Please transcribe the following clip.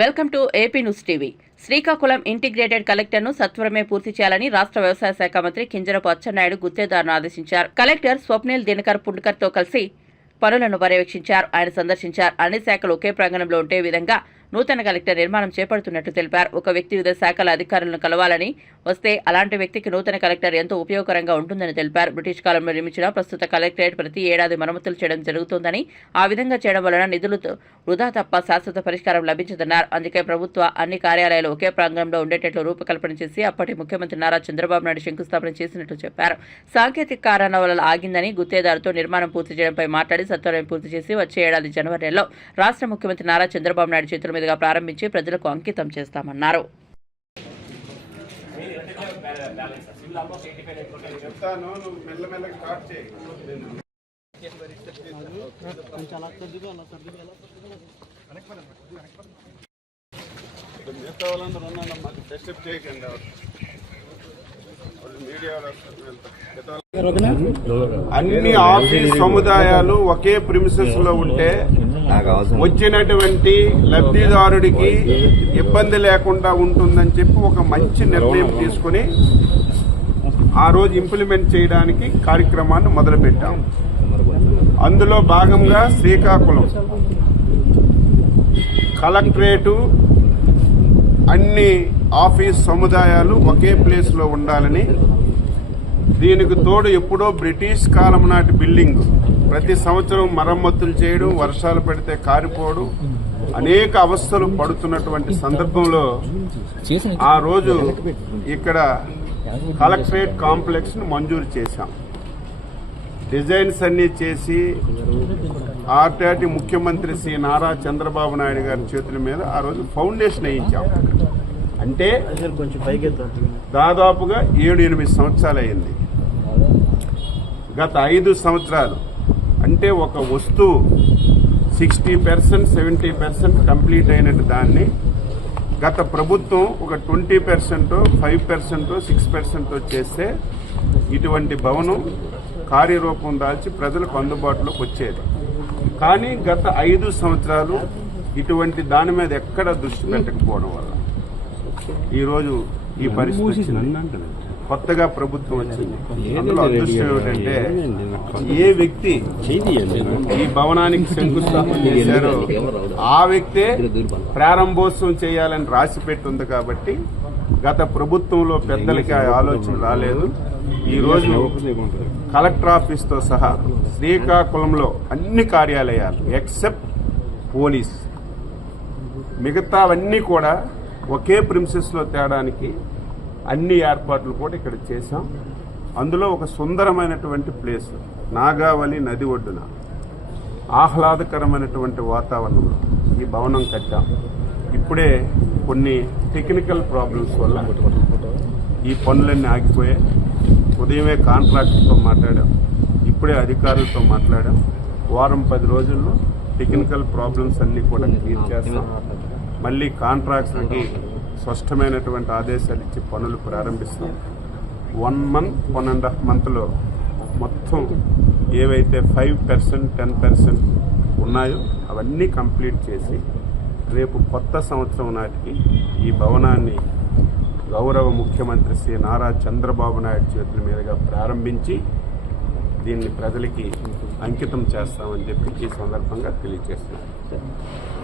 Welcome to AP news TV. Srikakulam integrated కలెక్టర్ను సత్వరమే పూర్తి చేయాలని రాష్ట్ర వ్యవసాయ శాఖ మంత్రి కింజరపు అచ్చెన్నాయుడు గుత్తేదారును ఆదేశించారు. కలెక్టర్ స్వప్నిల్ దినకర్ పుండ్కర్తో కలిసి పనులను పర్యవేక్షించారు. ఆయన సందర్శించారు. అన్ని శాఖలు ఒకే ప్రాంగణంలో ఉండే విధంగా నూతన కలెక్టర్ నిర్మాణం చేపడుతున్నట్టు తెలిపారు. ఒక వ్యక్తి వివిధ శాఖల అధికారులను కలవాలని వస్తే అలాంటి వ్యక్తికి నూతన కలెక్టర్ ఎంతో ఉపయోగకరంగా ఉంటుందని తెలిపారు. బ్రిటిష్ కాలంలో నిర్మించిన ప్రస్తుత కలెక్టరేట్ ప్రతి ఏడాది మరమ్మతులు చేయడం జరుగుతోందని ఆ విధంగా చేయడం వలన నిధులు వృధా తప్ప శాశ్వత పరిష్కారం లభించదన్నారు. అందుకే ప్రభుత్వ అన్ని కార్యాలయాలు ఒకే ప్రాంగణంలో ఉండేటట్లు రూపకల్పన చేసి అప్పటి ముఖ్యమంత్రి నారా చంద్రబాబు నాయుడు శంకుస్థాపన చేసినట్లు చెప్పారు. సాంకేతిక కారణాల వల్ల ఆగిందని గుత్తేదారుతో నిర్మాణం పూర్తి చేయడంపై మాట్లాడి సత్వరం పూర్తి చేసి వచ్చే ఏడాది జనవరి నెలలో రాష్ట్ర ముఖ్యమంత్రి నారా చంద్రబాబు నాయుడు చేతుల మీదుగా ప్రారంభించి ప్రజలకు అంకితం చేస్తామన్నారు. మిగతా వాళ్ళందరూ ఉన్నాను మాకు చేయకండి అన్ని ఆఫీస్ సముదాయాలు ఒకే ప్రిమిసెస్లో ఉంటే వచ్చినటువంటి లబ్ధిదారుడికి ఇబ్బంది లేకుండా ఉంటుందని చెప్పి ఒక మంచి నిర్ణయం తీసుకుని ఆ రోజు ఇంప్లిమెంట్ చేయడానికి కార్యక్రమాన్ని మొదలుపెట్టాం. అందులో భాగంగా శ్రీకాకుళం కలెక్టరేటు అన్ని ఆఫీస్ సముదాయాలు ఒకే ప్లేస్లో ఉండాలని దీనికి తోడు ఎప్పుడో బ్రిటిష్ కాలం నాటి బిల్డింగ్. ప్రతి సంవత్సరం మరమ్మతులు చేయడం వర్షాలు పడితే కారిపోవడం అనేక అవస్థలు పడుతున్నటువంటి సందర్భంలో ఆ రోజు ఇక్కడ కలెక్టరేట్ కాంప్లెక్స్ను మంజూరు చేశాం. డిజైన్స్ అన్ని చేసి ఆర్టాటి ముఖ్యమంత్రి శ్రీ నారా చంద్రబాబు నాయుడు గారి చేతుల మీద ఆ రోజు ఫౌండేషన్ వేయించాం. అంటే దాదాపుగా ఏడు ఎనిమిది సంవత్సరాలు అయింది గత ఐదు సంవత్సరాలు. అంటే ఒక వస్తువు sixty percent seventy percent complete అయినట్టు దాన్ని గత ప్రభుత్వం ఒక twenty percent five percent six percent చేస్తే ఇటువంటి భవనం కార్యరూపం దాల్చి ప్రజలకు అందుబాటులోకి వచ్చేది. కానీ గత ఐదు సంవత్సరాలు ఇటువంటి దాని మీద ఎక్కడ దృష్టి పెట్టకపోవడం వల్ల ఈరోజు ఈ పరిస్థితి కొత్తగా ప్రభుత్వం వచ్చింది. అందులో అదృష్టం ఏమిటంటే ఏ వ్యక్తి ఈ భవనానికి శంకుస్థాపన చేశారో ఆ వ్యక్తే ప్రారంభోత్సవం చేయాలని రాసి పెట్టుంది కాబట్టి గత ప్రభుత్వంలో పెద్దలకి ఆ ఆలోచన రాలేదు. ఈ రోజు కలెక్టర్ ఆఫీస్తో సహా శ్రీకాకుళంలో అన్ని కార్యాలయాలు ఎక్సెప్ట్ పోలీస్. మిగతావన్నీ కూడా ఒకే ప్రిన్సెస్లో తేడానికి అన్ని ఏర్పాట్లు కూడా ఇక్కడ చేశాం. అందులో ఒక సుందరమైనటువంటి ప్లేస్ నాగావళి నది ఒడ్డున. ఆహ్లాదకరమైనటువంటి వాతావరణంలో ఈ భవనం కట్టాం. ఇప్పుడే కొన్ని టెక్నికల్ ప్రాబ్లమ్స్ వల్ల ఈ పనులన్నీ ఆగిపోయాయి. ఉదయమే కాంట్రాక్టర్తో మాట్లాడాం. ఇప్పుడే అధికారులతో మాట్లాడాం. వారం పది రోజుల్లో టెక్నికల్ ప్రాబ్లమ్స్ అన్నీ కూడా క్లియర్ చేస్తాం. మళ్ళీ కాంట్రాక్టర్కి స్పష్టమైనటువంటి ఆదేశాలు ఇచ్చి పనులు ప్రారంభిస్తాం one month one and half మంత్లో మొత్తం ఏవైతే ఫైవ్ పర్సెంట్ టెన్ పర్సెంట్ ఉన్నాయో అవన్నీ కంప్లీట్ చేసి రేపు కొత్త సంవత్సరం నాటికి ఈ భవనాన్ని గౌరవ ముఖ్యమంత్రి శ్రీ నారా చంద్రబాబు నాయుడు చేతుల మీదుగా ప్రారంభించి దీన్ని ప్రజలకి అంకితం చేస్తామని చెప్పి ఈ సందర్భంగా తెలియజేస్తున్నారు